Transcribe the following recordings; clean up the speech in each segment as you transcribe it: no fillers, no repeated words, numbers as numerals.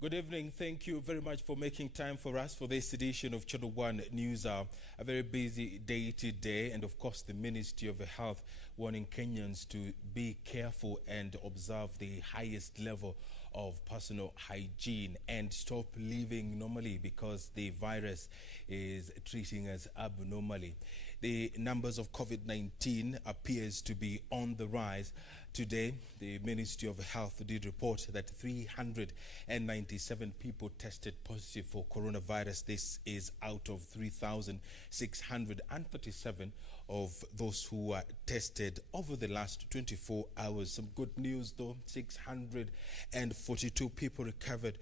Good evening. Thank you very much for making time for us for this edition of Channel 1 News Hour. A very busy day today, and of course the Ministry of Health warning Kenyans to be careful and observe the highest level of personal hygiene and stop living normally because the virus is treating us abnormally. The numbers of COVID-19 appears to be on the rise. Today, the Ministry of Health did report that 397 people tested positive for coronavirus. This is out of 3,637 of those who were tested over the last 24 hours. Some good news though, 642 people recovered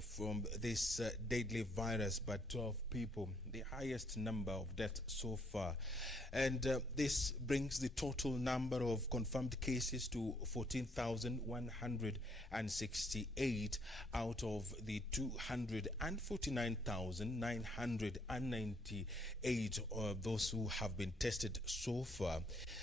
from this deadly virus, but 12 people, the highest number of deaths so far. And this brings the total number of confirmed cases to 14,168 out of the 249,998 of those who have been tested so far.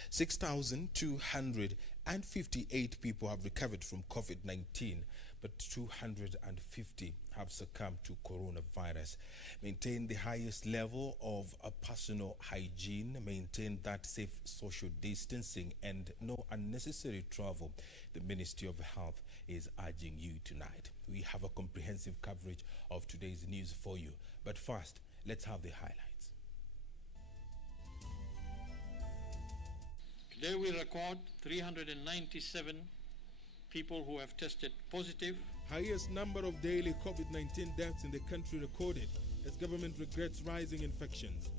6,258 people have recovered from COVID-19, but 250 have succumbed to coronavirus. Maintain the highest level of personal hygiene, maintain that safe social distancing, and no unnecessary travel. The Ministry of Health is urging you tonight. We have a comprehensive coverage of today's news for you. But first, let's have the highlights. Today we record 397 people who have tested positive. Highest number of daily COVID-19 deaths in the country recorded as government regrets rising infections.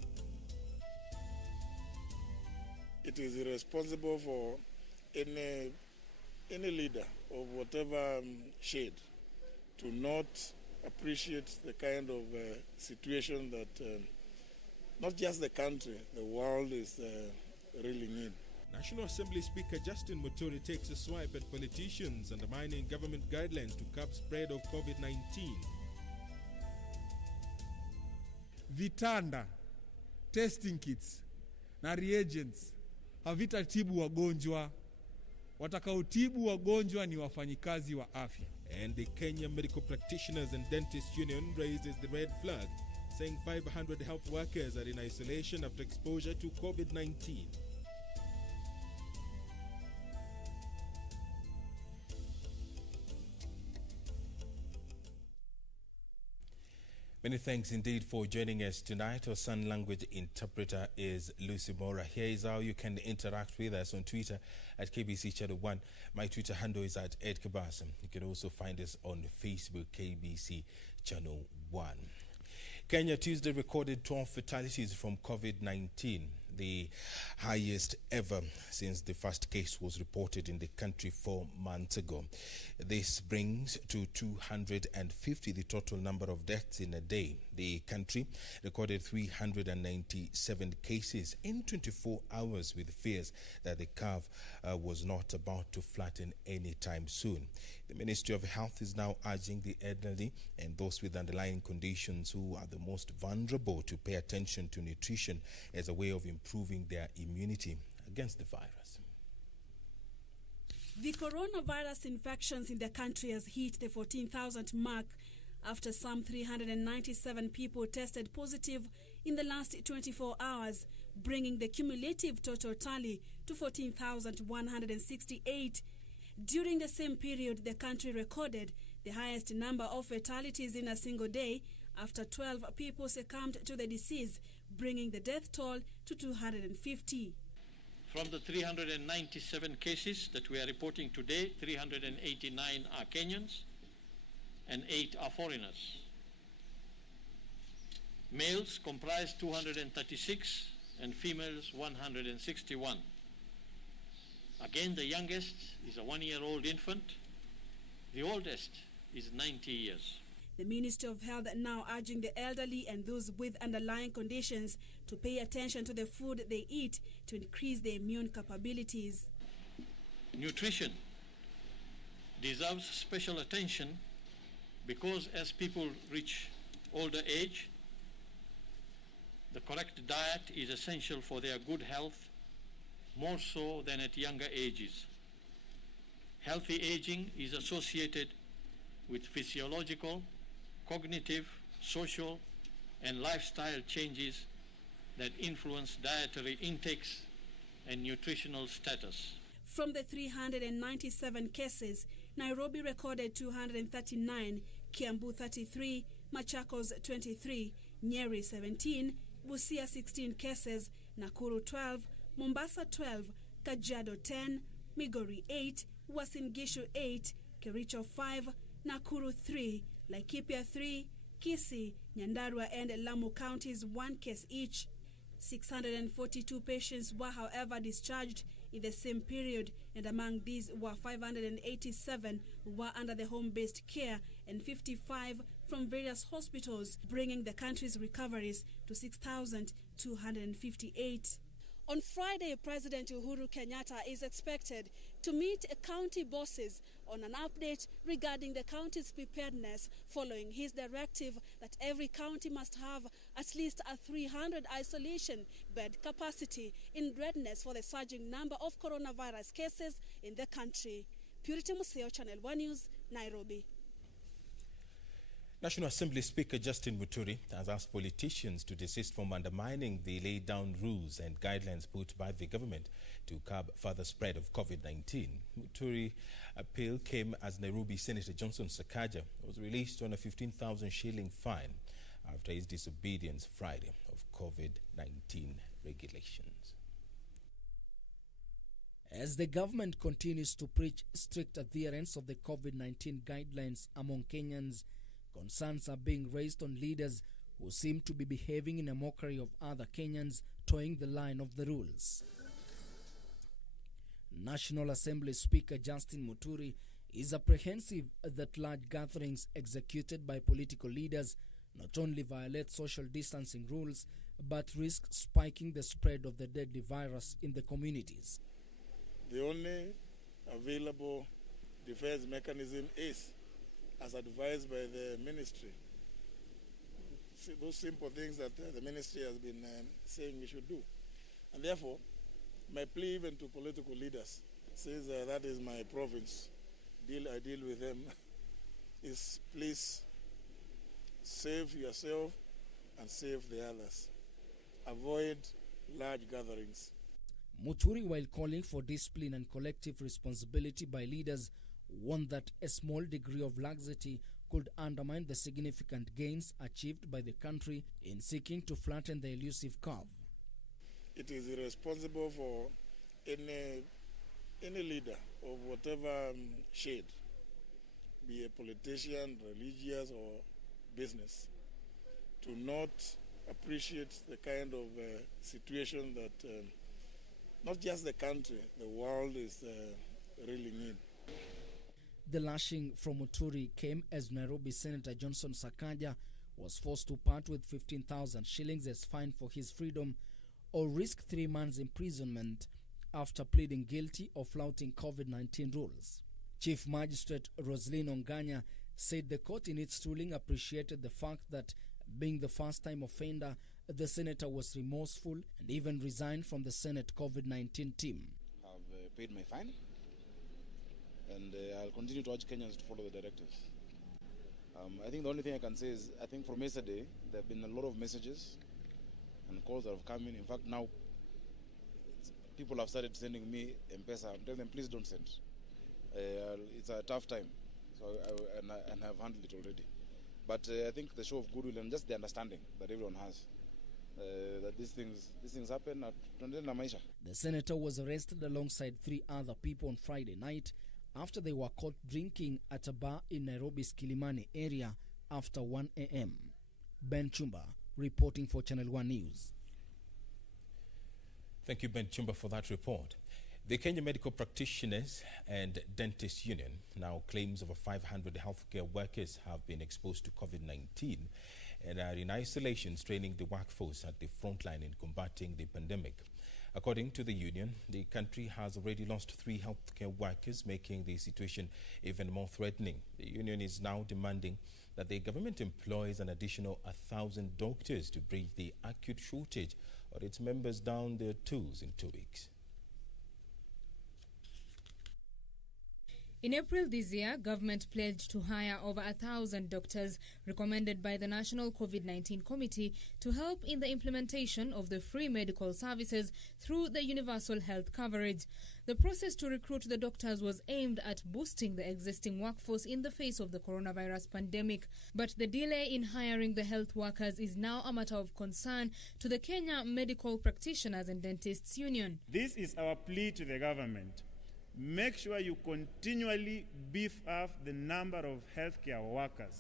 It is irresponsible for any leader of whatever shade to not appreciate the kind of situation that not just the country, the world is reeling in. National Assembly Speaker Justin Muturi takes a swipe at politicians undermining government guidelines to curb spread of COVID-19. Vitanda, testing kits na reagents havitatibu wagonjwa. Watakaotibu wagonjwa ni wafanyikazi wa afya. And the Kenya Medical Practitioners and Dentists Union raises the red flag, saying 500 health workers are in isolation after exposure to COVID-19. Many thanks indeed for joining us tonight. Our sign language interpreter is Lucy Mora. Here is how you can interact with us on Twitter at KBC Channel 1. My Twitter handle is at Edward Kabasa. You can also find us on Facebook, KBC Channel 1. Kenya Tuesday recorded 12 fatalities from COVID-19, the highest ever since the first case was reported in the country 4 months ago. This brings to 250 the total number of deaths in a day. The country recorded 397 cases in 24 hours, with fears that the curve was not about to flatten anytime soon. The Ministry of Health is now urging the elderly and those with underlying conditions who are the most vulnerable to pay attention to nutrition as a way of improving their immunity against the virus. The coronavirus infections in the country has hit the 14,000 mark after some 397 people tested positive in the last 24 hours, bringing the cumulative total tally to 14,168. During the same period, the country recorded the highest number of fatalities in a single day after 12 people succumbed to the disease, bringing the death toll to 250. From the 397 cases that we are reporting today, 389 are Kenyans and 8 are foreigners. Males comprise 236 and females 161. Again, the youngest is a 1-year-old infant. The oldest is 90 years. The Ministry of Health now urging the elderly and those with underlying conditions to pay attention to the food they eat to increase their immune capabilities. Nutrition deserves special attention because as people reach older age, the correct diet is essential for their good health, more so than at younger ages. Healthy aging is associated with physiological, cognitive, social, and lifestyle changes that influence dietary intakes and nutritional status. From the 397 cases, Nairobi recorded 239, Kiambu 33, Machakos 23, Nyeri 17, Busia 16 cases, Nakuru 12, Mombasa 12, Kajiado 10, Migori 8, Uasin Gishu 8, Kericho 5, Nakuru 3, Laikipia 3, Kisii, Nyandarua and Lamu counties 1 case each. 642 patients were, however, discharged in the same period, and among these were 587 who were under the home-based care and 55 from various hospitals, bringing the country's recoveries to 6,258. On Friday, President Uhuru Kenyatta is expected to meet county bosses on an update regarding the county's preparedness following his directive that every county must have at least a 300 isolation bed capacity in readiness for the surging number of coronavirus cases in the country. Purity Museo, Channel 1 News, Nairobi. National Assembly Speaker Justin Muturi has asked politicians to desist from undermining the laid down rules and guidelines put by the government to curb further spread of COVID-19. Muturi's appeal came as Nairobi Senator Johnson Sakaja was released on a 15,000 shilling fine after his disobedience Friday of COVID-19 regulations. As the government continues to preach strict adherence of the COVID-19 guidelines among Kenyans, concerns are being raised on leaders who seem to be behaving in a mockery of other Kenyans, toeing the line of the rules. National Assembly Speaker Justin Muturi is apprehensive that large gatherings executed by political leaders not only violate social distancing rules, but risk spiking the spread of the deadly virus in the communities. The only available defense mechanism is, as advised by the ministry, those simple things that the ministry has been saying we should do. And therefore, my plea even to political leaders, since that is my province, I deal with them, is please save yourself and save the others. Avoid large gatherings. Muturi, while calling for discipline and collective responsibility by leaders, warned that a small degree of laxity could undermine the significant gains achieved by the country in seeking to flatten the elusive curve. It is irresponsible for any leader of whatever shade, be a politician, religious, or business, to not appreciate the kind of situation that not just the country, the world is reeling in. The lashing from Muturi came as Nairobi Senator Johnson Sakaja was forced to part with 15,000 shillings as fine for his freedom or risk 3 months imprisonment after pleading guilty of flouting COVID-19 rules. Chief Magistrate Roslyn Onganya said the court in its ruling appreciated the fact that, being the first-time offender, the senator was remorseful and even resigned from the Senate COVID-19 team. I've paid my fine, and I'll continue to urge Kenyans to follow the directives. I think the only thing I can say is, I think from yesterday, there have been a lot of messages and calls that have come in. In fact, now, people have started sending me M-Pesa. I'm telling them, please don't send. It's a tough time, so and I've handled it already. But I think the show of goodwill and just the understanding that everyone has, that these things happen. The senator was arrested alongside 3 other people on Friday night after they were caught drinking at a bar in Nairobi's Kilimani area after 1 a.m. Ben Chumba, reporting for Channel 1 News. Thank you, Ben Chumba, for that report. The Kenya Medical Practitioners and Dentists Union now claims over 500 healthcare workers have been exposed to COVID-19 and are in isolation, straining the workforce at the front line in combating the pandemic. According to the union, the country has already lost 3 healthcare workers, making the situation even more threatening. The union is now demanding that the government employs an additional 1,000 doctors to bridge the acute shortage, or its members down their tools in 2 weeks. In April this year, government pledged to hire over 1,000 doctors recommended by the National COVID-19 Committee to help in the implementation of the free medical services through the universal health coverage. The process to recruit the doctors was aimed at boosting the existing workforce in the face of the coronavirus pandemic. But the delay in hiring the health workers is now a matter of concern to the Kenya Medical Practitioners and Dentists Union. This is our plea to the government. Make sure you continually beef up the number of healthcare workers.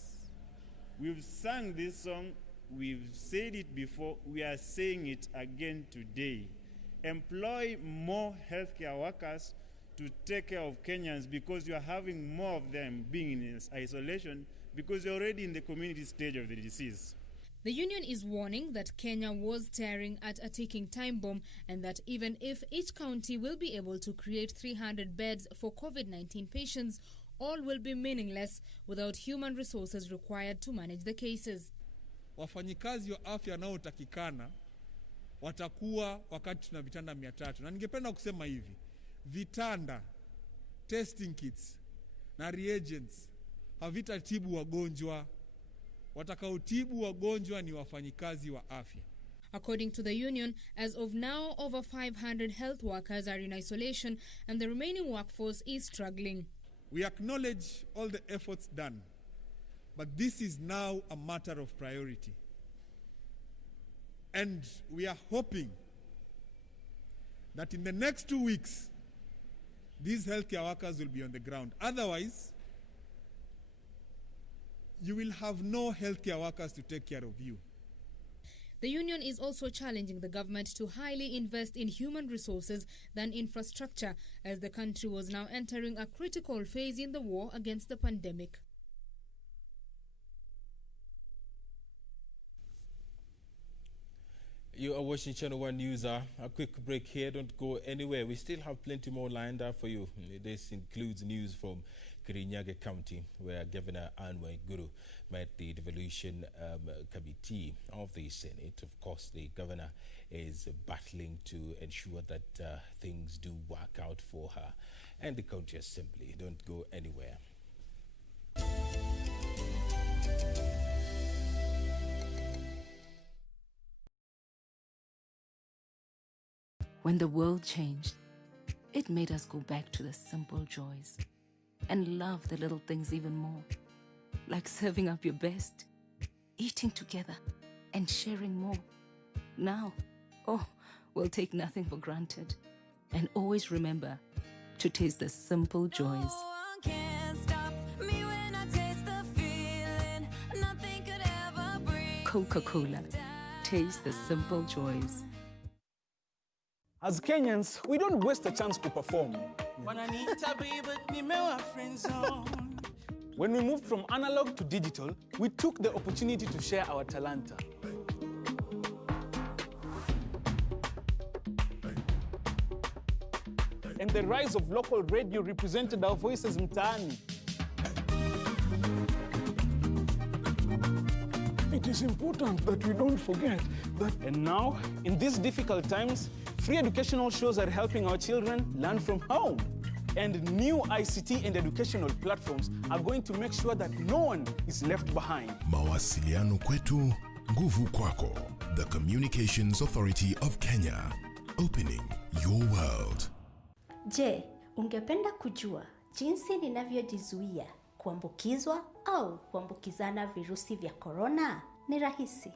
We've sung this song, we've said it before, we are saying it again today. Employ more healthcare workers to take care of Kenyans, because you are having more of them being in isolation because you're already in the community stage of the disease. The union is warning that Kenya was staring at a ticking time bomb, and that even if each county will be able to create 300 beds for COVID-19 patients, all will be meaningless without human resources required to manage the cases. Wafanyikazi wa afya nao takikana watakuwa wakati tuna vitanda 300. Na ningependa kusema hivi, vitanda, testing kits na reagents havitatibu wagonjwa. Watakaotibu wagonjwa ni wafanyikazi wa afya. According to the union, as of now, over 500 health workers are in isolation and the remaining workforce is struggling. We acknowledge all the efforts done, but this is now a matter of priority. And we are hoping that in the next 2 weeks, these healthcare workers will be on the ground. Otherwise, you will have no healthcare workers to take care of you. The union is also challenging the government to highly invest in human resources than infrastructure, as the country was now entering a critical phase in the war against the pandemic. You are watching Channel 1 News. A quick break here. Don't go anywhere. We still have plenty more lined up for you. This includes news from Kirinyaga County, where Governor Anwar Guru met the devolution committee of the Senate. Of course, the governor is battling to ensure that things do work out for her and the county assembly. Don't go anywhere. When the world changed, it made us go back to the simple joys and love the little things even more, like serving up your best, eating together, and sharing more. Now, we'll take nothing for granted and always remember to taste the simple joys. Coca-Cola. Taste the simple joys. As Kenyans, we don't waste a chance to perform. When we moved from analog to digital, we took the opportunity to share our talanta. And the rise of local radio represented our voices mtaani. It is important that we don't forget that. And now, in these difficult times, free educational shows are helping our children learn from home. And new ICT and educational platforms are going to make sure that no one is left behind. Mawasiliano kwetu, nguvu kwako. The Communications Authority of Kenya. Opening your world. Je, ungependa kujua jinsi ninavyojizuia kuambukizwa au kuambukizana virusi vya korona? Ni rahisi.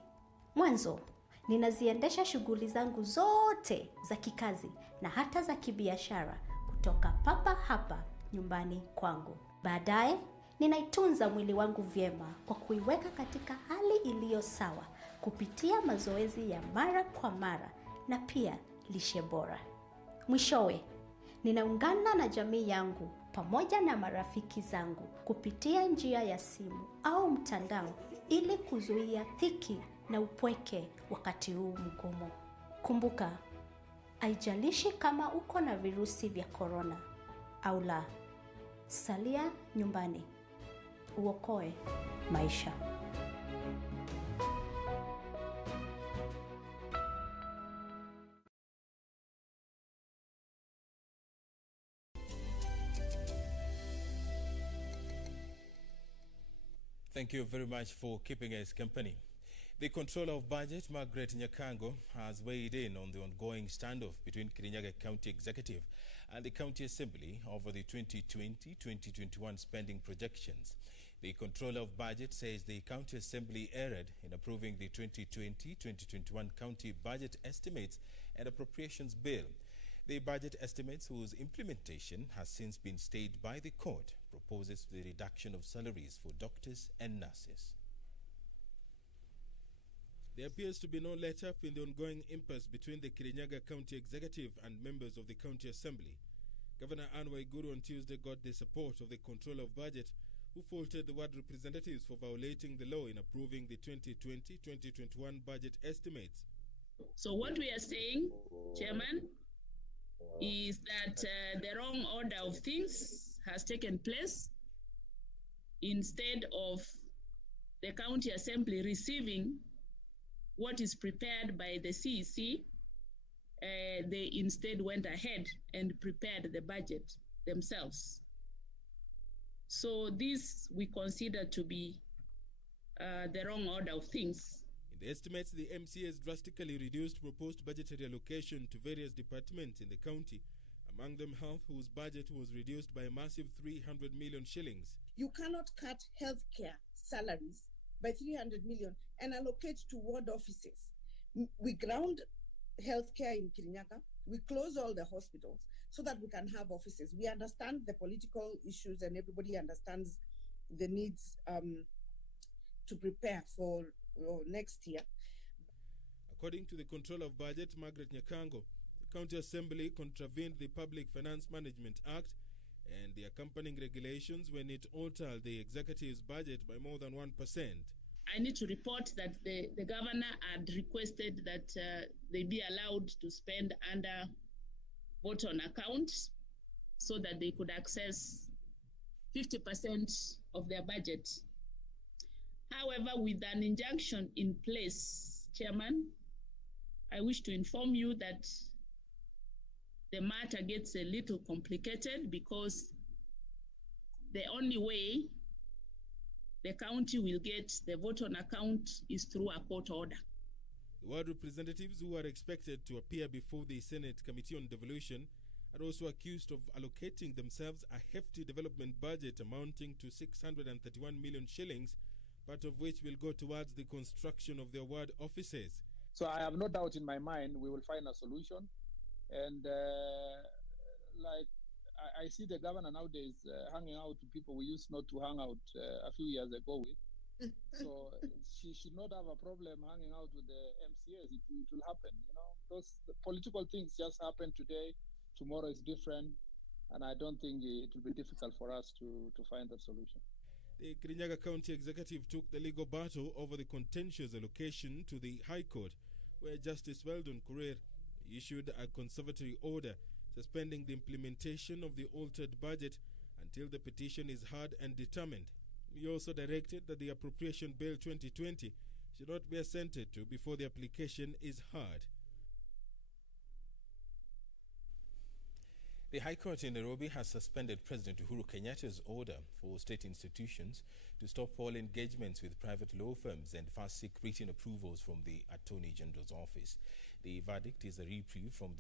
Mwanzo, ninaziendesha shughuli zangu zote za kikazi na hata za kibiashara kutoka papa hapa nyumbani kwangu. Baadaye, ninaitunza mwili wangu vyema kwa kuiweka katika hali iliyo sawa kupitia mazoezi ya mara kwa mara na pia lishe bora. Mwishowe, ninaungana na jamii yangu pamoja na marafiki zangu kupitia njia ya simu au mtandao ili kuzuia dhiki na upweke wakati huu mgumu. Kumbuka, haijalishi kama uko na virusi vya korona au la, salia nyumbani. Uokoe maisha. Thank you very much for keeping us company. The Controller of Budget, Margaret Nyakango, has weighed in on the ongoing standoff between Kirinyaga County Executive and the County Assembly over the 2020-2021 spending projections. The Controller of Budget says the County Assembly erred in approving the 2020-2021 county budget estimates and appropriations bill. The budget estimates, whose implementation has since been stayed by the court, proposes the reduction of salaries for doctors and nurses. There appears to be no let-up in the ongoing impasse between the Kirinyaga County Executive and members of the County Assembly. Governor Anne Waiguru on Tuesday got the support of the Controller of Budget, who faulted the ward representatives for violating the law in approving the 2020-2021 budget estimates. So what we are saying, Chairman, is that the wrong order of things has taken place. Instead of the County Assembly receiving what is prepared by the CEC, they instead went ahead and prepared the budget themselves. So this we consider to be the wrong order of things. In the estimates, the MC has drastically reduced proposed budgetary allocation to various departments in the county, among them health, whose budget was reduced by a massive 300 million shillings. You cannot cut healthcare salaries by 300 million and allocate to ward offices. We ground healthcare in Kirinyaga. We close all the hospitals so that we can have offices. We understand the political issues and everybody understands the needs to prepare for next year. According to the Controller of Budget, Margaret Nyakango, the County Assembly contravened the Public Finance Management Act and the accompanying regulations when it altered the Executive's budget by more than 1%. I need to report that the Governor had requested that they be allowed to spend under vote on account so that they could access 50% of their budget. However, with an injunction in place, Chairman, I wish to inform you that the matter gets a little complicated because the only way the county will get the vote on account is through a court order. The ward representatives who are expected to appear before the Senate Committee on Devolution are also accused of allocating themselves a hefty development budget amounting to 631 million shillings, part of which will go towards the construction of their ward offices. So I have no doubt in my mind we will find a solution. And I see the governor nowadays hanging out with people we used not to hang out a few years ago with. So she should not have a problem hanging out with the MCAs. It will happen, you know. Those political things just happen today. Tomorrow is different. And I don't think it will be difficult for us to find a solution. The Kirinyaga County Executive took the legal battle over the contentious allocation to the High Court, where Justice Weldon Kurer issued a conservatory order suspending the implementation of the altered budget until the petition is heard and determined. He also directed that the Appropriation Bill 2020 should not be assented to before the application is heard. The High Court in Nairobi has suspended President Uhuru Kenyatta's order for state institutions to stop all engagements with private law firms and first seek written approvals from the Attorney General's office. The verdict is a reprieve for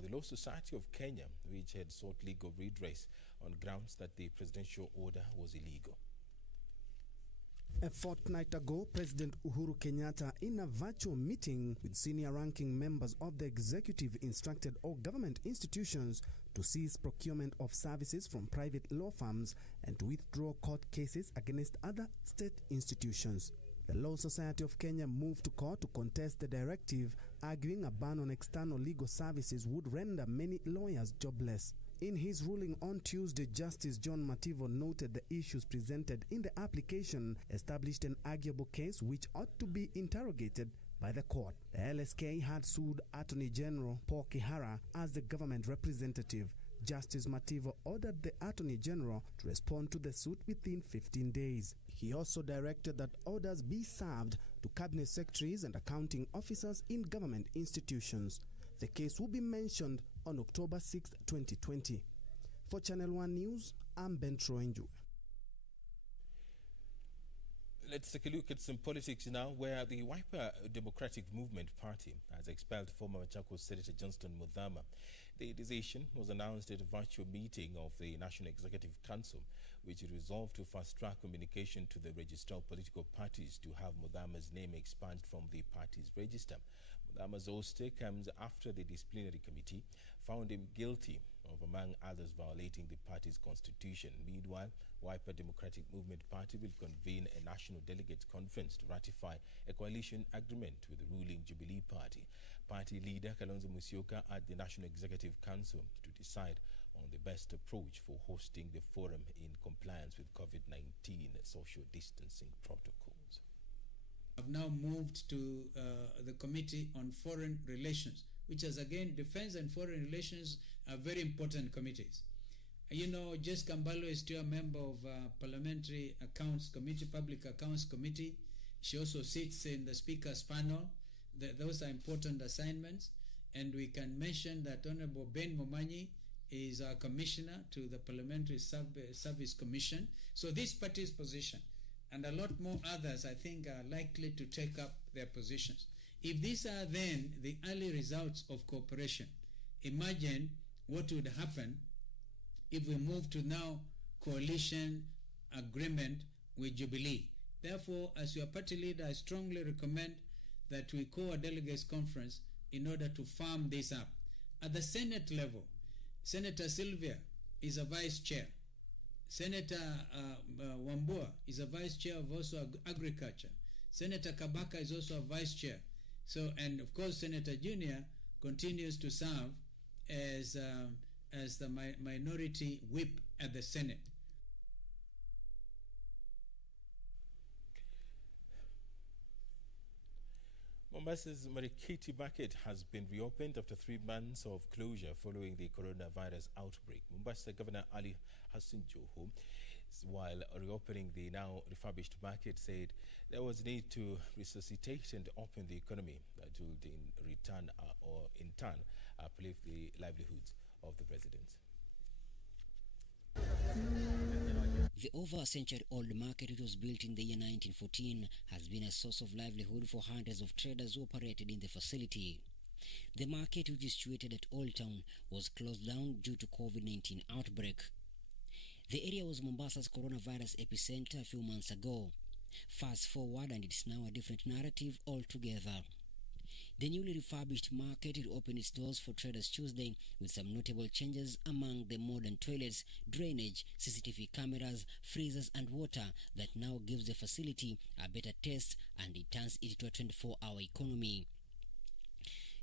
the Law Society of Kenya, which had sought legal redress on grounds that the presidential order was illegal. A fortnight ago, President Uhuru Kenyatta, in a virtual meeting with senior-ranking members of the executive, instructed all government institutions to cease procurement of services from private law firms and to withdraw court cases against other state institutions. The Law Society of Kenya moved to court to contest the directive, arguing a ban on external legal services would render many lawyers jobless. In his ruling on Tuesday, Justice John Mativo noted the issues presented in the application established an arguable case which ought to be interrogated by the court. The LSK had sued Attorney General Paul Kihara as the government representative. Justice Mativo ordered the Attorney General to respond to the suit within 15 days. He also directed that orders be served to cabinet secretaries and accounting officers in government institutions. The case will be mentioned on October 6, 2020. For Channel 1 News, I'm Ben Troenju. Let's take a look at some politics now, where the Wiper Democratic Movement Party has expelled former Machakos Senator Johnston Muthama. The decision was announced at a virtual meeting of the National Executive Council, which resolved to fast-track communication to the registrar of political parties to have Muthama's name expunged from the party's register. Muthama's ouster comes after the disciplinary committee found him guilty of, among others, violating the party's constitution. Meanwhile, Wiper Democratic Movement Party will convene a national delegates conference to ratify a coalition agreement with the ruling Jubilee Party. Party leader Kalonzo Musyoka urged the National Executive Council to decide on the best approach for hosting the forum in compliance with COVID-19 social distancing protocols. I've now moved to the Committee on Foreign Relations, which is again, defense and foreign relations are very important committees. You know, Jess Kambalo is still a member of Parliamentary Accounts Committee, Public Accounts Committee. She also sits in the Speaker's panel. Those are important assignments. And we can mention that Honorable Ben Momanyi is our commissioner to the Parliamentary Service Commission. So this party's position, and a lot more others, I think, are likely to take up their positions. If these are then the early results of cooperation, imagine what would happen if we move to now coalition agreement with Jubilee. Therefore, as your party leader, I strongly recommend that we call a delegates conference in order to firm this up. At the Senate level, Senator Sylvia is a vice chair. Senator Wambua is a vice chair of also agriculture. Senator Kabaka is also a vice chair. So, and of course, Senator Junior continues to serve as the minority whip at the Senate. Mombasa's Marikiti market has been reopened after 3 months of closure following the coronavirus outbreak. Mombasa Governor Ali Hassan Joho, while reopening the now refurbished market, said there was need to resuscitate and open the economy that would in turn uplift the livelihoods of the residents. The over a century-old market, which was built in the year 1914, has been a source of livelihood for hundreds of traders who operated in the facility. The market, which is situated at Old Town, was closed down due to COVID-19 outbreak. The area was Mombasa's coronavirus epicenter a few months ago. Fast forward, and it's now a different narrative altogether. The newly refurbished market will open its doors for traders Tuesday with some notable changes among the modern toilets, drainage, CCTV cameras, freezers and water that now gives the facility a better taste and it turns it into a 24-hour economy.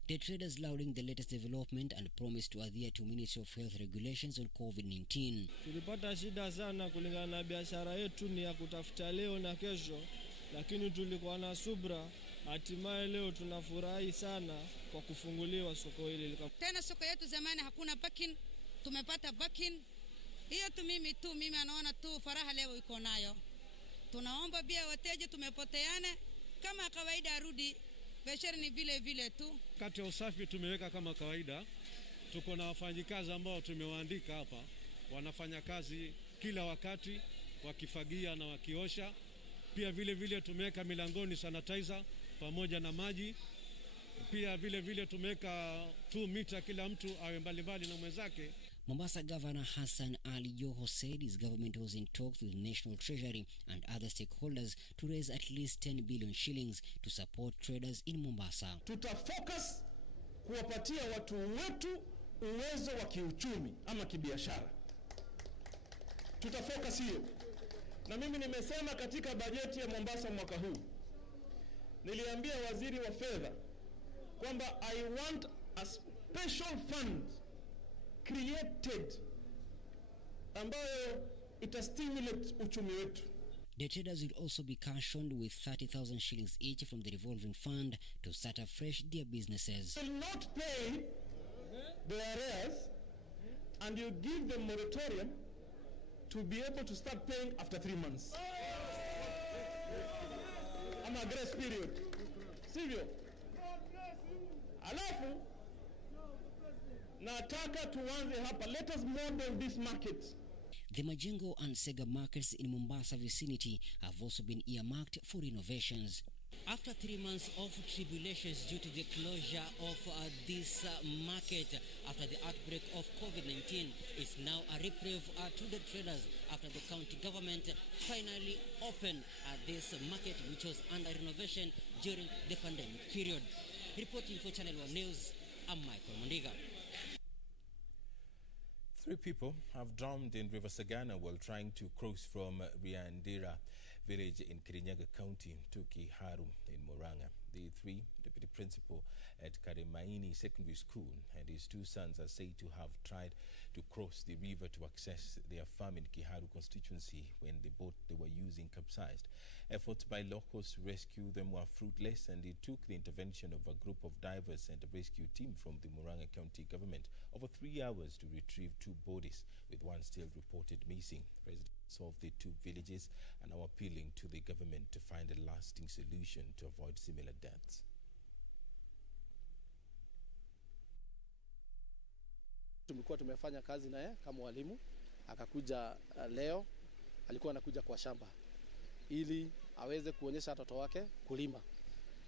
The traders lauding the latest development and promise to adhere to Ministry of Health regulations on COVID-19. Tulipata shida sana kulingana na biashara yetu ni ya kutafuta leo na kesho, lakini tulikuwa na subra. Hatimaye leo tunafurahi sana kwa kufunguliwa soko hili. Tena soko yetu zamani hakuna parking, tumepata parking. Hiyo tu mimi anaona tu faraha leo iko nayo. Tunaomba pia wateja tumepoteana kama kawaida arudi. Biashara ni vile vile tu. Kati ya usafi tumeweka kama kawaida. Tuko na wafanyikazi ambao tumewaandika hapa. Wanafanya kazi kila wakati wakifagia na wakiosha. Pia vile vile tumeweka milangoni sanitizer pamoja na maji. Pia vile vile tumeweka 2 mita kila mtu awe mbalimbali na mwenzake. Mombasa Governor Hassan Ali Joho said his government was in talks with National Treasury and other stakeholders to raise at least 10 billion shillings to support traders in Mombasa. Tutafocus kuwapatia watu wetu uwezo wa kiuchumi ama kibiashara. Tutafocus hiyo. Na mimi nimesema katika bajeti ya Mombasa mwaka huu, niliambia waziri wa fedha kwamba I want a special fund created ambayo itastimulate uchumi wetu. The traders will also be cautioned with 30,000 shillings each from the revolving fund to start afresh their businesses. Will not pay the arrears and you give them moratorium to be able to start paying after 3 months. A grace period. Sivyo? Alafu nataka tuanze hapa. Let us model this market. The Majengo and Sega markets in Mombasa vicinity have also been earmarked for renovations. After 3 months of tribulations due to the closure of this market after the outbreak of COVID-19, it's now a reprieve to the traders after the county government finally opened this market, which was under renovation during the pandemic period. Reporting for Channel 1 News, I'm Michael Mondiga. 3 people have drowned in River Sagana while trying to cross from Riandira village in Kirinyaga County to Kiharu in Murang'a. The 3, deputy principal at Karemaini Secondary School and his 2 sons, are said to have tried to cross the river to access their farm in Kiharu constituency when the boat they were using capsized. Efforts by locals to rescue them were fruitless, and it took the intervention of a group of divers and a rescue team from the Murang'a County government over 3 hours to retrieve 2 bodies, with 1 still reported missing. Residents of the 2 villages are now appealing to the government to find a lasting solution to avoid similar deaths. Tumekuwa tumefanya kazi naye kama walimu, akakuja leo, alikuwa anakuja kwa shamba ili aweze kuonyesha watoto wake kulima.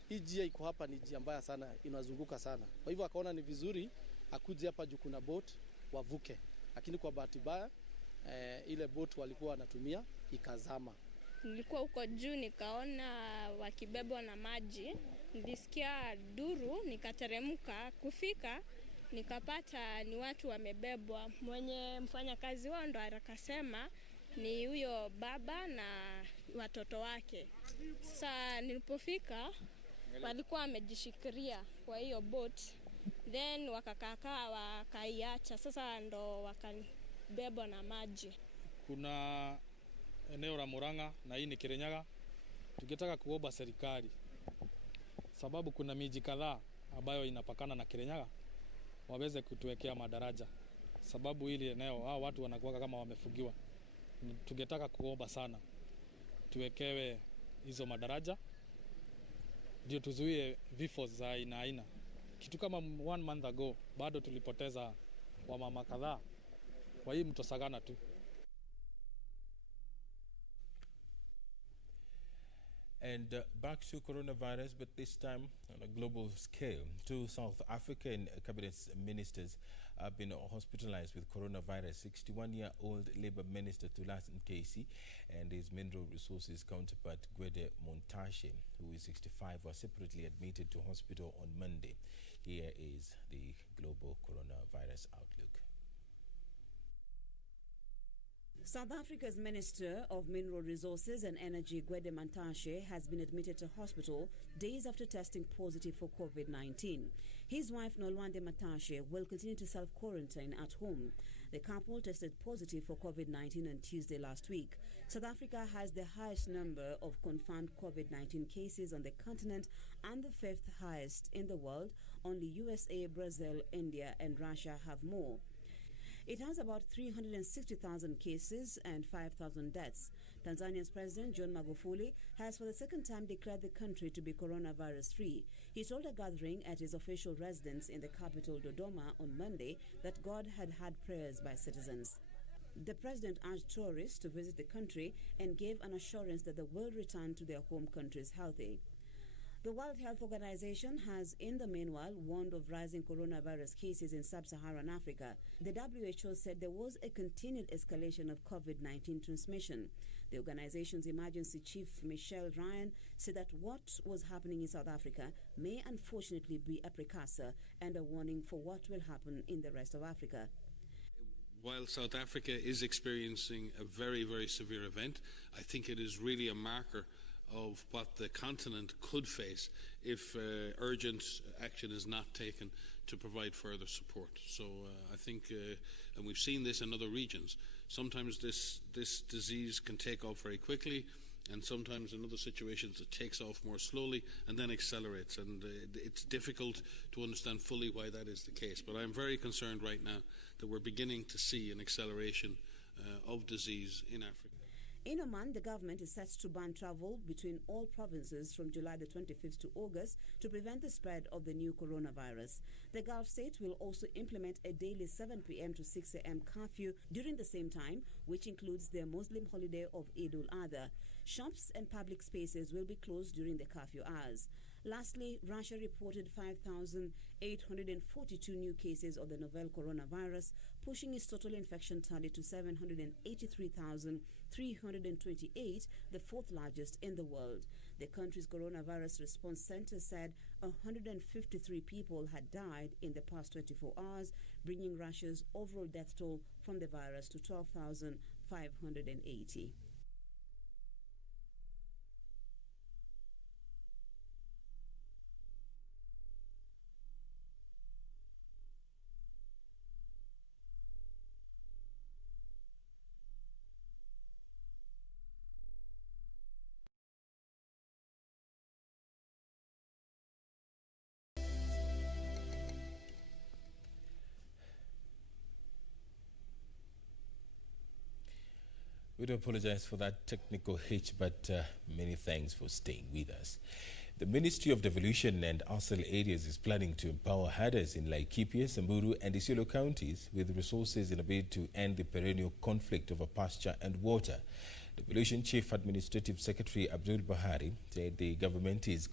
Hii njia iko hapa ni njia mbaya sana, inazunguka sana. Kwa hivyo akaona ni vizuri akuje hapa juu kuna boat wavuke. Lakini kwa bahati mbaya ile boat walikuwa wanatumia ikazama. Nilikuwa huko juu nikaona wakibebwa na maji. Nilisikia duru, nikateremka, kufika nikapata ni watu wamebebwa. Mwenye mfanyakazi wao ndo akasema ni huyo baba na watoto wake. Sasa nilipofika walikuwa wamejishikiria kwa hiyo boat, then wakakaa wakaiacha. Sasa ndo wakabebwa na maji. Kuna eneo la Murang'a na hii ni Kirinyaga, tukitaka kuomba serikali, sababu kuna miji kadhaa ambayo inapakana na Kirinyaga, waweze kutuwekea madaraja, sababu hili eneo hao watu wanakuwa kama wamefugiwa. Tungetaka kuomba sana tuwekewe hizo madaraja ndio tuzuie vifo za aina. Kitu kama 1 month ago bado tulipoteza wamama kadhaa kwa hii mto Sagana tu. And back to coronavirus, but this time on a global scale. 2 South African cabinet ministers have been hospitalized with coronavirus. 61-year-old Labour Minister Thulas Nkesi and his mineral resources counterpart Gwede Montashe, who is 65, were separately admitted to hospital on Monday. Here is the global coronavirus outlook. South Africa's Minister of Mineral Resources and Energy, Gwede Mantashe, has been admitted to hospital days after testing positive for COVID-19. His wife, Nolwande Mantashe, will continue to self-quarantine at home. The couple tested positive for COVID-19 on Tuesday last week. South Africa has the highest number of confirmed COVID-19 cases on the continent and the 5th highest in the world. Only USA, Brazil, India, and Russia have more. It has about 360,000 cases and 5,000 deaths. Tanzania's President John Magufuli has for the second time declared the country to be coronavirus-free. He told a gathering at his official residence in the capital Dodoma on Monday that God had had prayers by citizens. The president urged tourists to visit the country and gave an assurance that they will return to their home countries healthy. The World Health Organization has, in the meanwhile, warned of rising coronavirus cases in sub-Saharan Africa. The WHO said there was a continued escalation of COVID-19 transmission. The organization's emergency chief, Michelle Ryan, said that what was happening in South Africa may unfortunately be a precursor and a warning for what will happen in the rest of Africa. While South Africa is experiencing a very, very severe event, I think it is really a marker of what the continent could face if urgent action is not taken to provide further support. So I think, and we've seen this in other regions, sometimes this disease can take off very quickly, and sometimes in other situations it takes off more slowly and then accelerates, and it's difficult to understand fully why that is the case. But I'm very concerned right now that we're beginning to see an acceleration of disease in Africa. In Oman, the government is set to ban travel between all provinces from July the 25th to August to prevent the spread of the new coronavirus. The Gulf state will also implement a daily 7 p.m. to 6 a.m. curfew during the same time, which includes their Muslim holiday of Eid al-Adha. Shops and public spaces will be closed during the curfew hours. Lastly, Russia reported 5,842 new cases of the novel coronavirus, pushing its total infection tally to 783,328, the fourth largest in the world. The country's coronavirus response center said 153 people had died in the past 24 hours, bringing Russia's overall death toll from the virus to 12,580. We do apologize for that technical hitch, but many thanks for staying with us. The Ministry of Devolution and Arsal Areas is planning to empower herders in Laikipia, Samburu and Isiolo counties with resources in a bid to end the perennial conflict over pasture and water. Devolution Chief Administrative Secretary Abdul Bahari said the government is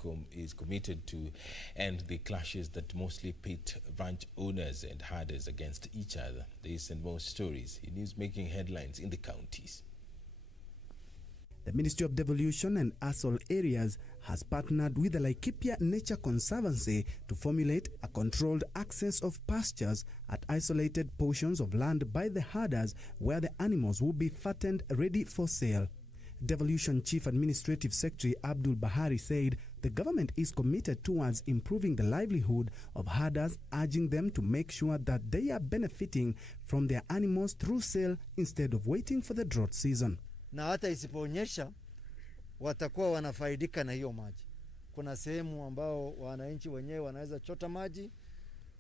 committed to end the clashes that mostly pit ranch owners and herders against each other. This and more stories in news making headlines in the counties. The Ministry of Devolution and Arsal Areas has partnered with the Laikipia Nature Conservancy to formulate a controlled access of pastures at isolated portions of land by the herders where the animals will be fattened ready for sale. Devolution Chief Administrative Secretary Abdul Bahari said the government is committed towards improving the livelihood of herders, urging them to make sure that they are benefiting from their animals through sale instead of waiting for the drought season. Na hata isipoonyesha watakuwa wanafaidika na hiyo maji. Kuna sehemu ambao wananchi wenyewe wanaweza chota maji,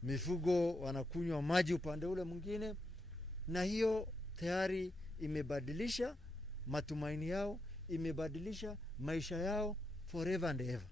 mifugo wanakunywa maji upande ule mwingine, na hiyo tayari imebadilisha matumaini yao, imebadilisha maisha yao forever and ever.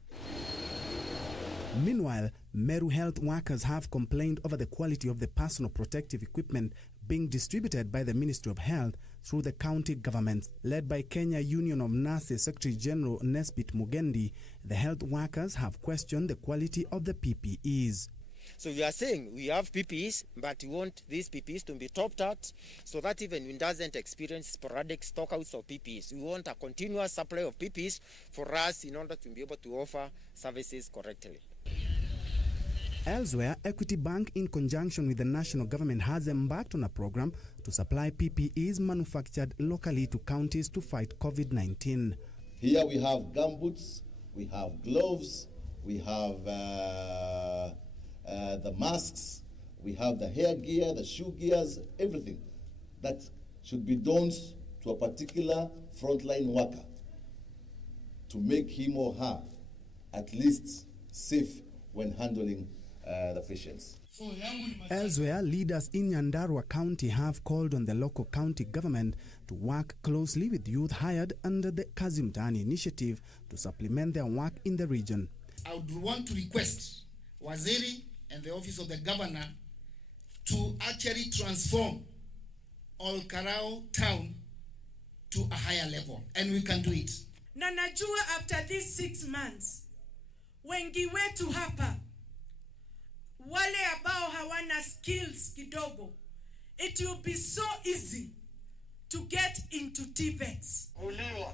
Meanwhile, Meru health workers have complained over the quality of the personal protective equipment being distributed by the Ministry of Health through the county governments. Led by Kenya Union of Nurses Secretary General Nesbit Mugendi, the health workers have questioned the quality of the PPEs. So we are saying we have PPEs, but we want these PPEs to be topped out so that even when doesn't experience sporadic stockouts of PPEs, we want a continuous supply of PPEs for us in order to be able to offer services correctly. Elsewhere, Equity Bank, in conjunction with the national government, has embarked on a program to supply PPEs manufactured locally to counties to fight COVID-19. Here we have gumboots, we have gloves, we have the masks, we have the hair gear, the shoe gears, everything that should be donned to a particular frontline worker to make him or her at least safe when handling the patients. Elsewhere, leaders in Nyandarua County have called on the local county government to work closely with youth hired under the Kazi Mtaani initiative to supplement their work in the region. I would want to request Waziri and the office of the governor to actually transform Olkarao town to a higher level, and we can do it. Na najua after these 6 months, wengi wetu hapa, wale ambao hawana skills kidogo, it will be so easy to get into TVETs.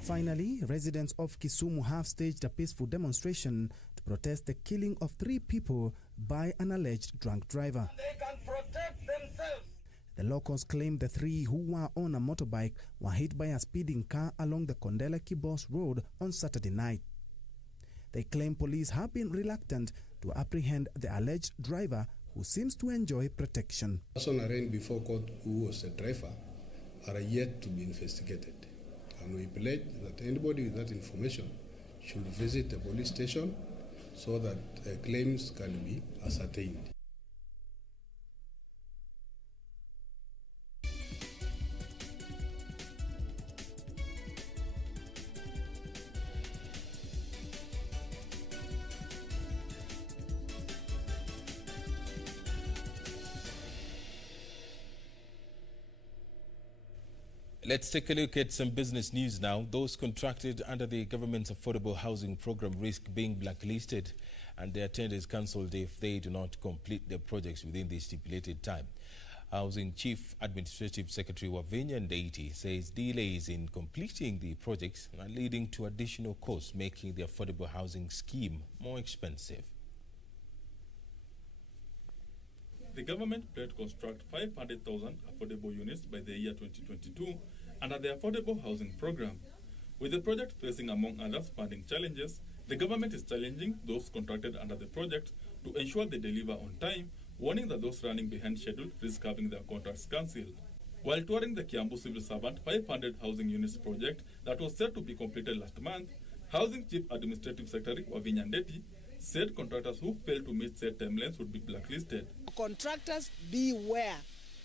Finally, residents of Kisumu have staged a peaceful demonstration to protest the killing of 3 people by an alleged drunk driver. They can protect themselves. The locals claim the 3 who were on a motorbike were hit by a speeding car along the Kondela Kibos Road on Saturday night. They claim police have been reluctant to apprehend the alleged driver, who seems to enjoy protection. The person arraigned before court who was the driver are yet to be investigated. And we pledge that anybody with that information should visit the police station so that claims can be ascertained. Let's take a look at some business news now. Those contracted under the government's affordable housing program risk being blacklisted and their tenders cancelled if they do not complete their projects within the stipulated time. Housing Chief Administrative Secretary Wavinya Ndeiti says delays in completing the projects are leading to additional costs, making the affordable housing scheme more expensive. The government planned to construct 500,000 affordable units by the year 2022 under the Affordable Housing Program. With the project facing, among others, funding challenges, the government is challenging those contracted under the project to ensure they deliver on time, warning that those running behind schedule risk having their contracts cancelled. While touring the Kiambu Civil Servant 500 housing units project that was set to be completed last month, Housing Chief Administrative Secretary Wavinya Ndeiti said contractors who failed to meet said timelines would be blacklisted. Contractors beware.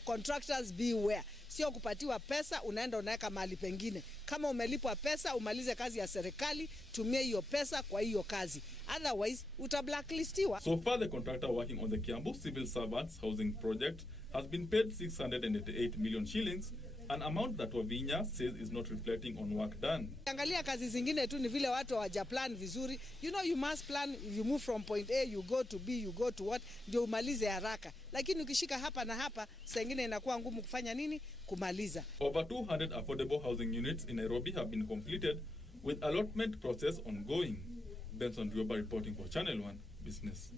Contractors beware. Sio kupatiwa pesa unaenda unaweka mahali pengine. Kama umelipwa pesa umalize kazi ya serikali, tumia hiyo pesa kwa hiyo kazi. Otherwise utablacklistiwa. So far, the contractor working on the Kiambu Civil Servants housing project has been paid 688 million shillings, an amount that Wavinya says is not reflecting on work done. Angalia kazi zingine tu ni vile watu hawajaplan vizuri. You know, you must plan. If you move from point A, you go to B, you go to what, ndio umalize haraka. Lakini ukishika hapa na hapa, saa ingine inakuwa ngumu kufanya nini? Kumaliza. Over 200 affordable housing units in Nairobi have been completed, with allotment process ongoing. Benson Rioba reporting for Channel 1 Business.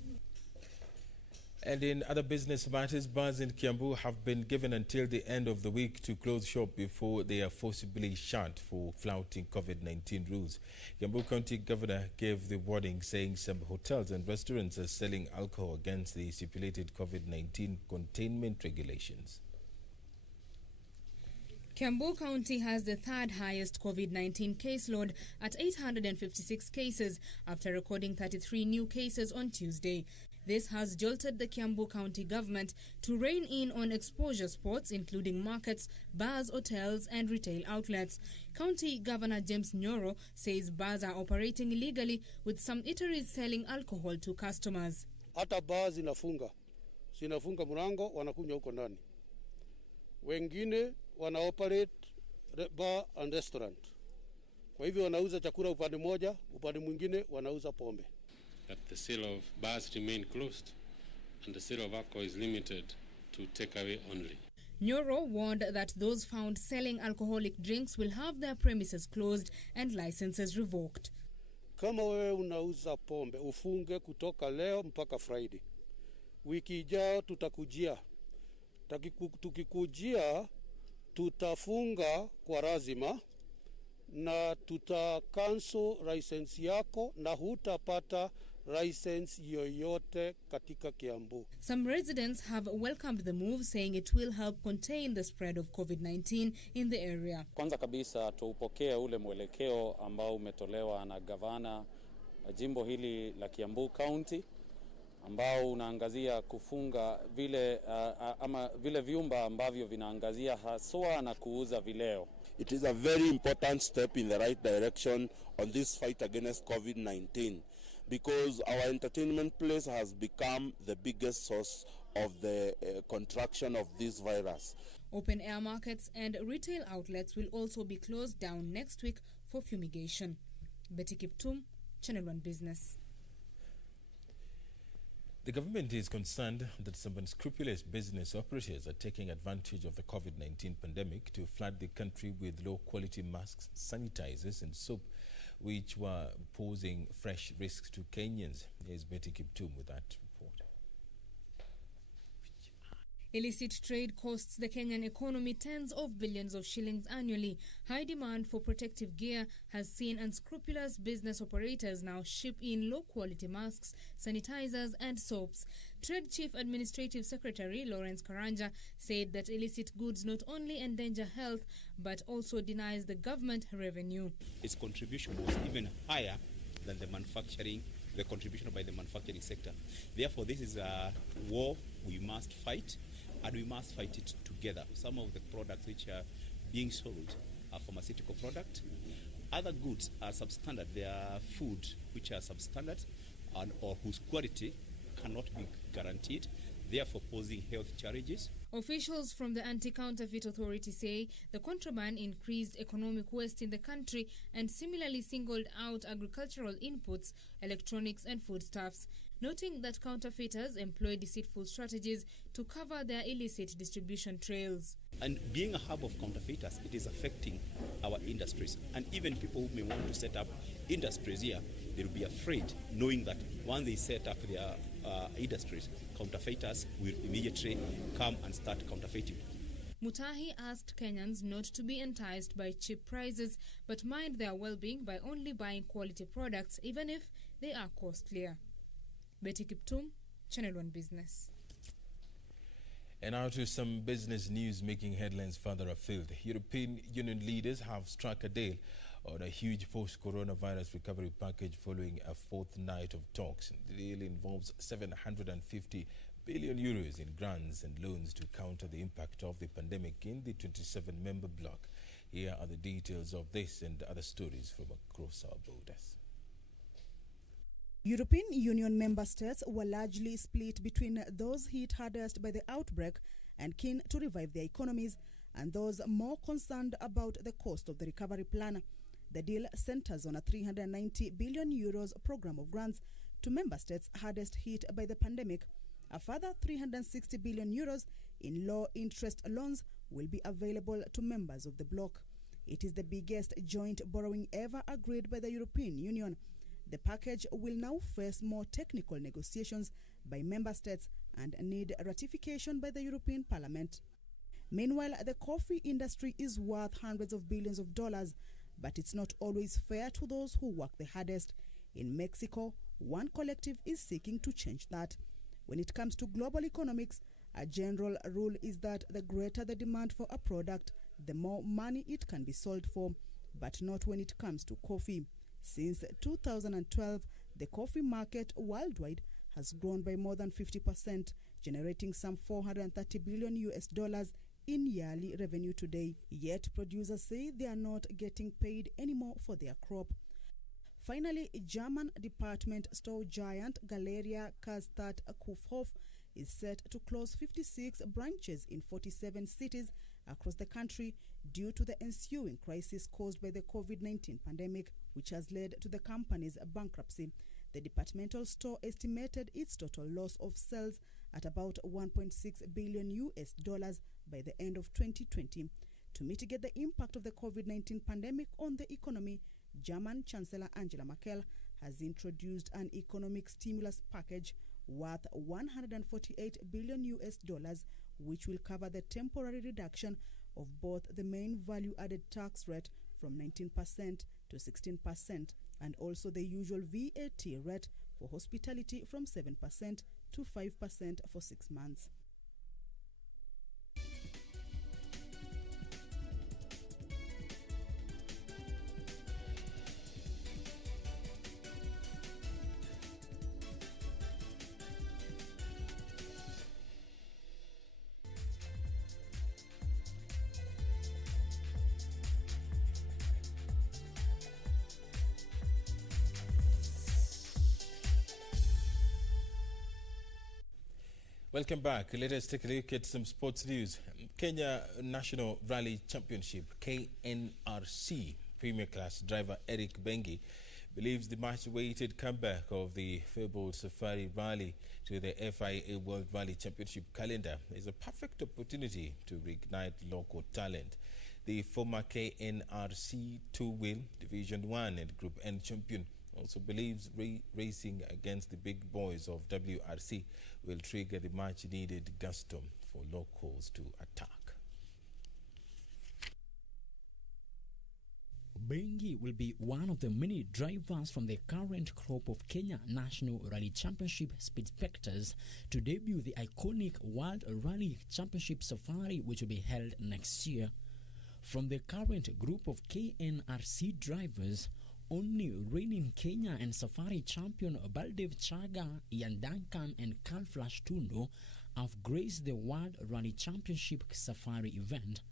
And in other business matters, bars in Kiambu have been given until the end of the week to close shop before they are forcibly shut for flouting COVID-19 rules. Kiambu County Governor gave the warning, saying some hotels and restaurants are selling alcohol against the stipulated COVID-19 containment regulations. Kiambu County has the third highest COVID-19 caseload at 856 cases after recording 33 new cases on Tuesday. This has jolted the Kiambu County government to rein in on exposure spots, including markets, bars, hotels, and retail outlets. County Governor James Nyoro says bars are operating illegally, with some eateries selling alcohol to customers. Hata bars zinafunga mlango, wanakunywa huko ndani. Wengine wanaoperate bar and restaurant. Kwa hivyo wanauza chakula upande moja, upande mwingine wanauza pombe. That the sale of bars remain closed and the sale of alcohol is limited to takeaway only. Nyoro warned that those found selling alcoholic drinks will have their premises closed and licenses revoked. Kama wewe unauza pombe, ufunge kutoka leo mpaka Friday. Wiki ijayo tutakujia. Tukikujia tutafunga kwa lazima na tutakansel license yako na hutapata license yoyote katika Kiambu. Some residents have welcomed the move, saying it will help contain the spread of COVID-19 in the area. Kwanza kabisa tuupokee ule mwelekeo ambao umetolewa na gavana jimbo hili la Kiambu County, ambao unaangazia kufunga vile vyumba ambavyo vinaangazia haswa na kuuza vileo. It is a very important step in the right direction on this fight against COVID-19, because our entertainment place has become the biggest source of the contraction of this virus. Open air markets and retail outlets will also be closed down next week for fumigation. Betty Kiptum, Channel 1 Business. The government is concerned that some unscrupulous business operators are taking advantage of the COVID-19 pandemic to flood the country with low-quality masks, sanitizers and soap, which were posing fresh risks to Kenyans. Here's Betty Kiptum with that report. Illicit trade costs the Kenyan economy tens of billions of shillings annually. High demand for protective gear has seen unscrupulous business operators now ship in low-quality masks, sanitizers and soaps. Trade Chief Administrative Secretary Lawrence Karanja said that illicit goods not only endanger health but also denies the government revenue. Its contribution was even higher than the contribution by the manufacturing sector. Therefore, this is a war we must fight, and we must fight it together. Some of the products which are being sold are pharmaceutical products. Other goods are substandard. They are food which are substandard or whose quality cannot be guaranteed. therefore posing health challenges. Officials from the Anti-Counterfeit Authority say the contraband increased economic waste in the country and similarly singled out agricultural inputs, electronics and foodstuffs, noting that counterfeiters employ deceitful strategies to cover their illicit distribution trails. And being a hub of counterfeiters, it is affecting our industries. And even people who may want to set up industries here, they will be afraid knowing that once they set up their industries, counterfeiters will immediately come and start counterfeiting. Mutahi asked Kenyans not to be enticed by cheap prices but mind their well-being by only buying quality products even if they are costlier. Betty Kiptum, Channel 1 Business. And now to some business news making headlines further afield. European Union leaders have struck a deal on a huge post-coronavirus recovery package following a fortnight of talks. The deal involves 750 billion euros in grants and loans to counter the impact of the pandemic in the 27-member bloc. Here are the details of this and other stories from across our borders. European Union member states were largely split between those hit hardest by the outbreak and keen to revive their economies and those more concerned about the cost of the recovery plan. The deal centers on a 390 billion euros program of grants to member states hardest hit by the pandemic. A further 360 billion euros in low-interest loans will be available to members of the bloc. It is the biggest joint borrowing ever agreed by the European Union. The package will now face more technical negotiations by member states and need ratification by the European Parliament. Meanwhile, the coffee industry is worth hundreds of billions of dollars, but it's not always fair to those who work the hardest. In Mexico, one collective is seeking to change that. When it comes to global economics, a general rule is that the greater the demand for a product, the more money it can be sold for, but not when it comes to coffee. Since 2012, the coffee market worldwide has grown by more than 50%, generating some $430 billion in yearly revenue today. Yet producers say they are not getting paid anymore for their crop. Finally, German department store giant Galeria Karstadt Kaufhof is set to close 56 branches in 47 cities across the country due to the ensuing crisis caused by the COVID-19 pandemic, which has led to the company's bankruptcy. The departmental store estimated its total loss of sales at about $1.6 billion by the end of 2020. To mitigate the impact of the COVID-19 pandemic on the economy, German Chancellor Angela Merkel has introduced an economic stimulus package worth $148 billion, which will cover the temporary reduction of both the main value-added tax rate from 19% to 16% and also the usual VAT rate for hospitality from 7% to 5% for 6 months. Welcome back. Let us take a look at some sports news. Kenya National Rally Championship, KNRC, Premier Class driver Eric Bengi believes the much-awaited comeback of the fabled Safari Rally to the FIA World Rally Championship calendar is a perfect opportunity to reignite local talent. The former KNRC two-wheel Division 1 and Group N champion also believes racing against the big boys of WRC will trigger the much-needed gusto for locals to attack. Bengi will be one of the many drivers from the current crop of Kenya National Rally Championship speed specters to debut the iconic World Rally Championship Safari, which will be held next year. From the current group of KNRC drivers, only reigning Kenya and Safari champion Baldev Chaga, Ian Duncan and Carl Flash Tundo have graced the World Rally Championship Safari event.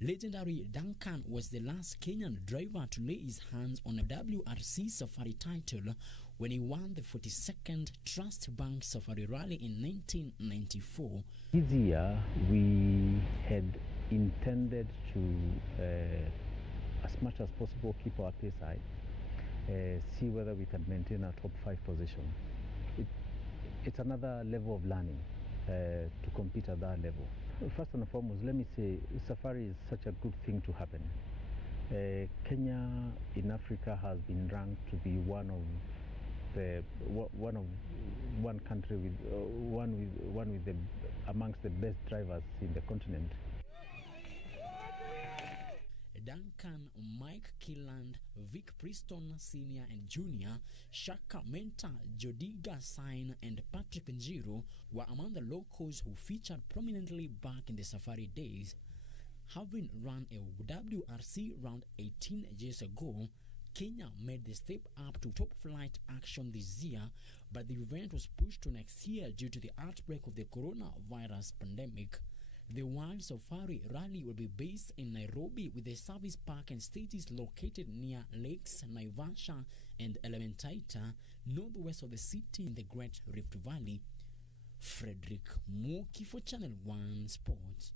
Legendary Duncan was the last Kenyan driver to lay his hands on a WRC Safari title, when he won the 42nd Trust Bank Safari Rally in 1994. This year we had intended to, as much as possible, keep our pace high, see whether we can maintain our top 5 position. It's another level of learning to compete at that level. First and foremost, let me say safari is such a good thing to happen. Kenya in Africa has been ranked to be one country with the amongst the best drivers in the continent. Duncan, Mike Killand, Vic Preston Senior and Junior, Shaka Menta, Jodiga Sain and Patrick Njiro were among the locals who featured prominently back in the safari days. Having run a WRC round 18 years ago, Kenya made the step up to top flight action this year, but the event was pushed to next year due to the outbreak of the coronavirus pandemic. The World Safari Rally will be based in Nairobi, with the service park and stages located near lakes Naivasha and Elementaita, northwest of the city in the Great Rift Valley. Frederick Moki for Channel 1 Sports.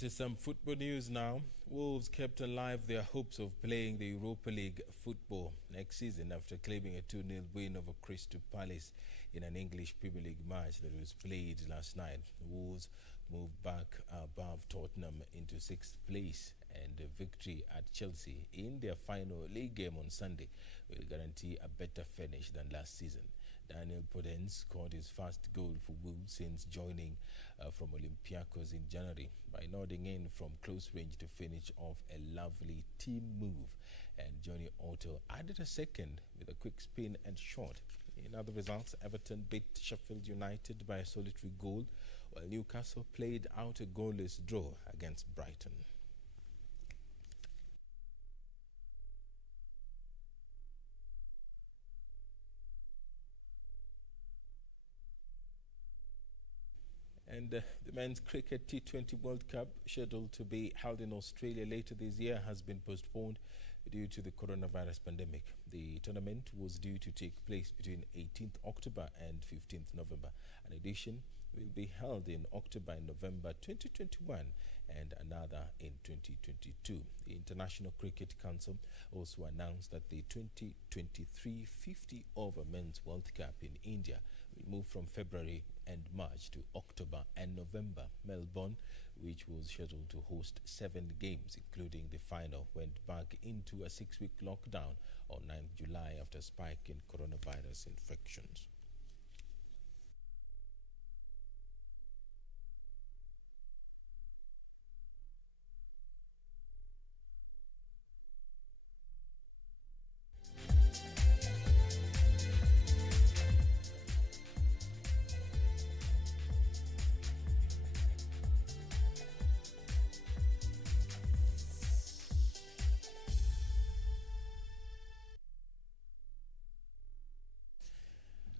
To some football news now. Wolves kept alive their hopes of playing the Europa League football next season after claiming a 2-0 win over Crystal Palace in an English Premier League match that was played last night. The Wolves moved back above Tottenham into 6th place, and a victory at Chelsea in their final league game on Sunday will guarantee a better finish than last season. Daniel Podence scored his first goal for Wolves since joining from Olympiacos in January by nodding in from close range to finish off a lovely team move, and Johnny Otto added a second with a quick spin and shot. In other results, Everton beat Sheffield United by a solitary goal, while Newcastle played out a goalless draw against Brighton. And the Men's Cricket T20 World Cup, scheduled to be held in Australia later this year, has been postponed due to the coronavirus pandemic. The tournament was due to take place between 18th October and 15th November. An edition will be held in October and November 2021 and another in 2022. The International Cricket Council also announced that the 2023 50-over Men's World Cup in India will move from February and March to October and November. Melbourne, which was scheduled to host 7 games, including the final, went back into a 6-week lockdown on 9th July after a spike in coronavirus infections.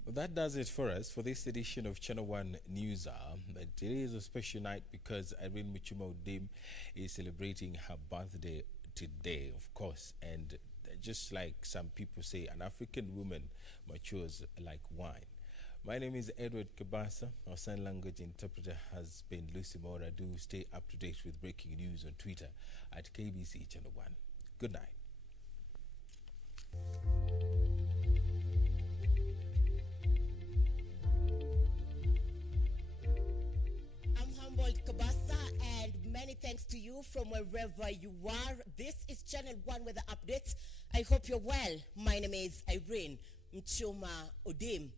Well, that does it for us for this edition of Channel 1 News Hour. Today is a special night because Irene Muchuma Odim is celebrating her birthday today, of course. And just like some people say, an African woman matures like wine. My name is Edward Kabasa. Our sign language interpreter has been Lucy Mora. Do stay up to date with breaking news on Twitter at KBC Channel 1. Good night. Kabasa, and many thanks to you from wherever you are. This is Channel 1 Weather Updates. I hope you're well. My name is Irene Mchuma Odim.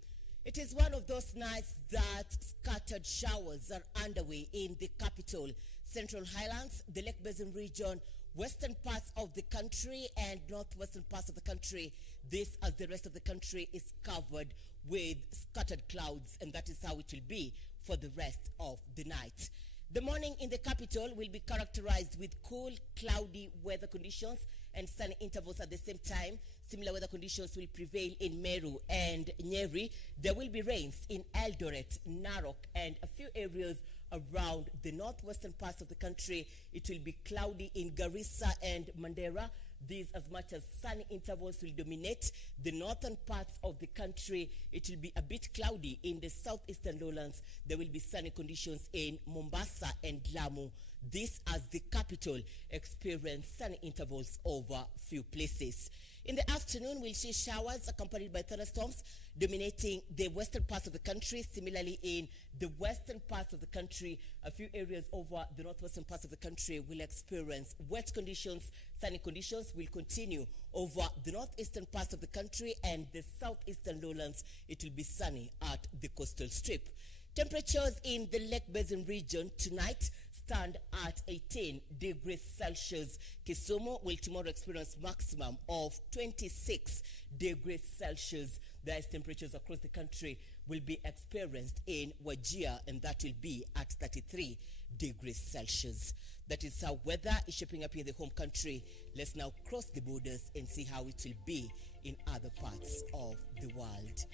It is one of those nights that scattered showers are underway in the capital, Central Highlands, the Lake Basin region, western parts of the country, and northwestern parts of the country. This, as the rest of the country, is covered with scattered clouds, and that is how it will be for the rest of the night. The morning in the capital will be characterized with cool, cloudy weather conditions and sunny intervals at the same time. Similar weather conditions will prevail in Meru and Nyeri. There will be rains in Eldoret, Narok, and a few areas around the northwestern parts of the country. It will be cloudy in Garissa and Mandera, These as much as sunny intervals will dominate the northern parts of the country. It will be a bit cloudy in the southeastern lowlands. There will be sunny conditions in Mombasa and Lamu. This as the capital experience sunny intervals over few places. In the afternoon, we'll see showers accompanied by thunderstorms dominating the western parts of the country. Similarly, in the western parts of the country, a few areas over the northwestern parts of the country will experience wet conditions. Sunny conditions will continue over the northeastern parts of the country, and the southeastern lowlands, it will be sunny at the coastal strip. Temperatures in the Lake Basin region tonight stand at 18 degrees Celsius. Kisumu will tomorrow experience maximum of 26 degrees Celsius. The highest temperatures across the country will be experienced in Wajir, and that will be at 33 degrees Celsius. That is how weather is shaping up in the home country. Let's now cross the borders and see how it will be in other parts of the world.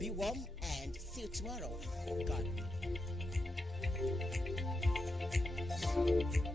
Be warm and see you tomorrow. God willing.